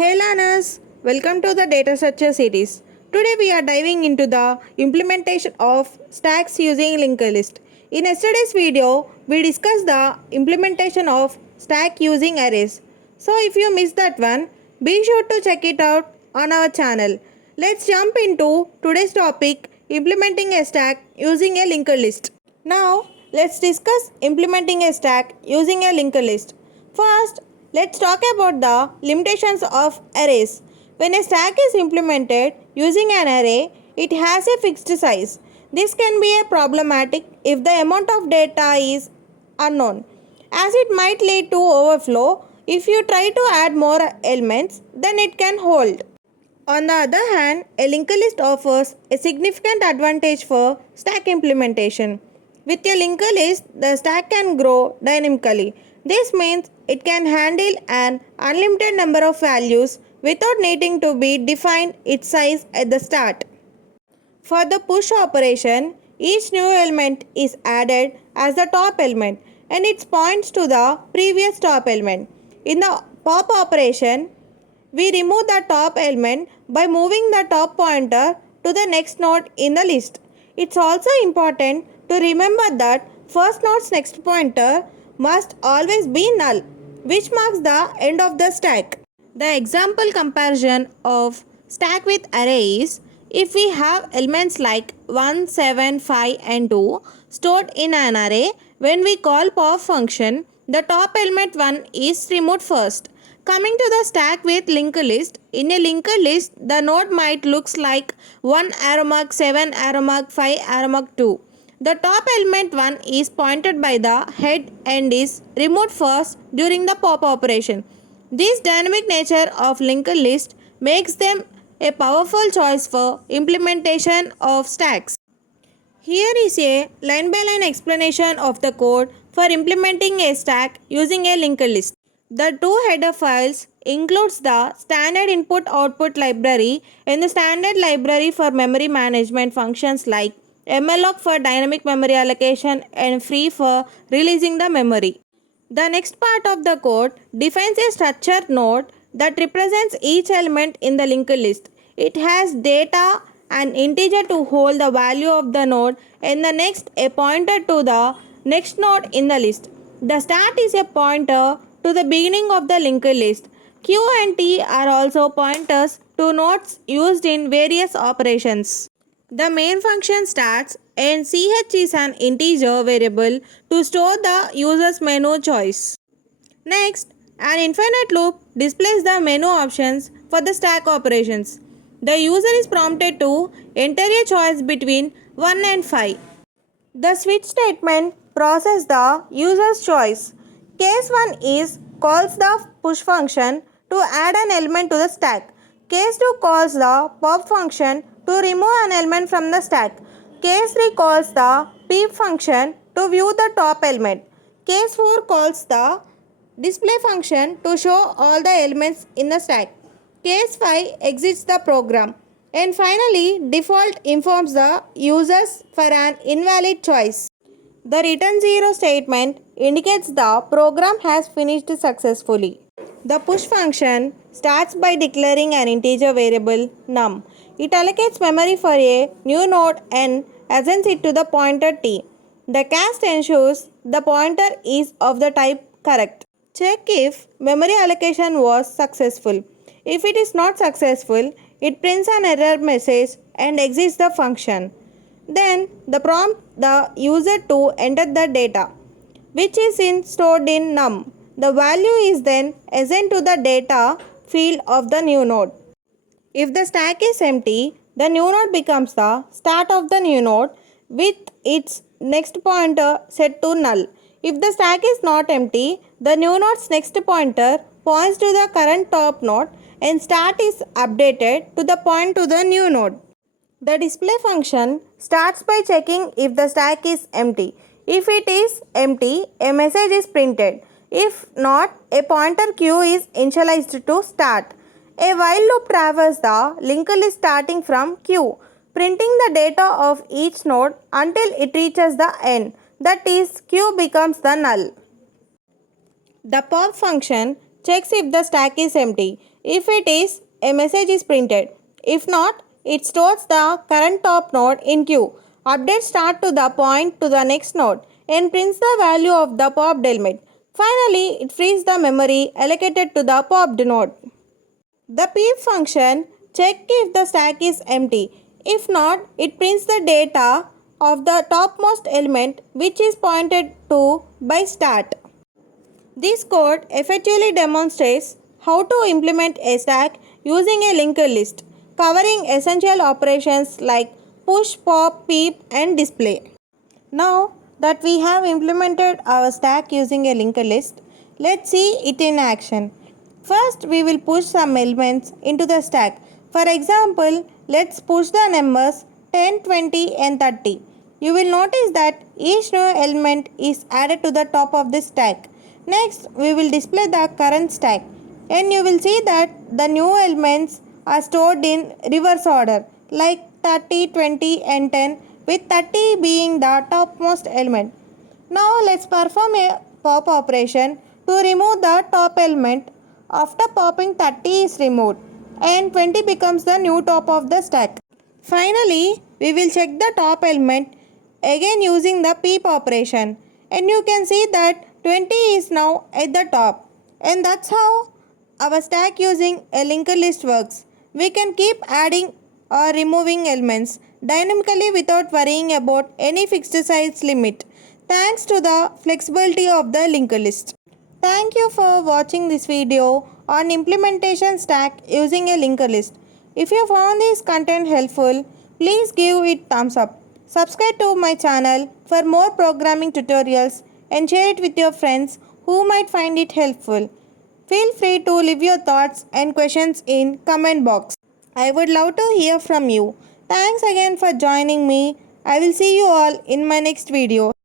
Hey learners, welcome to the data structure series. Today we are diving into the implementation of stacks using linked list. In yesterday's video, we discussed the implementation of stack using arrays. So if you missed that one, be sure to check it out on our channel. Let's jump into today's topic, implementing a stack using a linked list. Now, let's discuss implementing a stack using a linked list. First, let's talk about the limitations of arrays. When a stack is implemented using an array, it has a fixed size. This can be a problematic if the amount of data is unknown, as it might lead to overflow. If you try to add more elements than it can hold. On the other hand, a linked list offers a significant advantage for stack implementation. With a linked list, the stack can grow dynamically. This means it can handle an unlimited number of values without needing to be defined its size at the start. For the push operation, each new element is added as the top element and it points to the previous top element. In the pop operation, we remove the top element by moving the top pointer to the next node in the list. It's also important to remember that first node's next pointer must always be null, which marks the end of the stack. The example comparison of stack with array is if we have elements like 1, 7, 5 and 2 stored in an array, when we call pop function, the top element 1 is removed first. Coming to the stack with linked list, in a linked list, the node might looks like 1 arrow mark 7 arrow mark 5 arrow mark 2. The top element 1 is pointed by the head and is removed first during the pop operation. This dynamic nature of linked list makes them a powerful choice for implementation of stacks. Here is a line-by-line explanation of the code for implementing a stack using a linked list. The two header files includes the standard input-output library and the standard library for memory management functions like malloc for dynamic memory allocation and free for releasing the memory. The next part of the code defines a structured node that represents each element in the linked list. It has data and integer to hold the value of the node and the next a pointer to the next node in the list. The start is a pointer to the beginning of the linked list. Q and T are also pointers to nodes used in various operations. The main function starts and ch is an integer variable to store the user's menu choice. Next, an infinite loop displays the menu options for the stack operations. The user is prompted to enter a choice between 1 and 5. The switch statement processes the user's choice. Case 1 is calls the push function to add an element to the stack. Case 2 calls the pop function to remove an element from the stack. Case 3 calls the peep function to view the top element. Case 4 calls the display function to show all the elements in the stack. Case 5 exits the program. And finally, default informs the users for an invalid choice. The return 0 statement indicates the program has finished successfully. The push function starts by declaring an integer variable num. It allocates memory for a new node and assigns it to the pointer t. The cast ensures the pointer is of the type correct. Check if memory allocation was successful. If it is not successful, it prints an error message and exits the function. Then the prompt the user to enter the data, which is stored in num. The value is then assigned to the data field of the new node. If the stack is empty, the new node becomes the start of the new node with its next pointer set to null. If the stack is not empty, the new node's next pointer points to the current top node and start is updated to the point to the new node. The display function starts by checking if the stack is empty. If it is empty, a message is printed. If not, a pointer q is initialized to start. A while loop traverses the linked list starting from q, printing the data of each node until it reaches the end, that is, q becomes the null. The pop function checks if the stack is empty. If it is, a message is printed. If not, it stores the current top node in queue. Updates start to the point to the next node and prints the value of the popped element. Finally, it frees the memory allocated to the popped node. The peep function checks if the stack is empty. If not, it prints the data of the topmost element which is pointed to by start. This code effectively demonstrates how to implement a stack using a linked list, covering essential operations like push, pop, peep, and display. Now that we have implemented our stack using a linked list, let's see it in action. First, we will push some elements into the stack. For example, let's push the numbers 10, 20, and 30. You will notice that each new element is added to the top of the stack. Next, we will display the current stack, and you will see that the new elements are stored in reverse order like 30, 20, and 10, with 30 being the topmost element. Now let's perform a pop operation to remove the top element. After popping, 30 is removed and 20 becomes the new top of the stack. Finally, we will check the top element again using the peep operation, and you can see that 20 is now at the top. And that's how our stack using a linked list works. We can keep adding or removing elements dynamically without worrying about any fixed size limit, thanks to the flexibility of the linked list. Thank you for watching this video on implementation stack using a linked list. If you found this content helpful, please give it thumbs up. Subscribe to my channel for more programming tutorials and share it with your friends who might find it helpful. Feel free to leave your thoughts and questions in comment box. I would love to hear from you. Thanks again for joining me. I will see you all in my next video.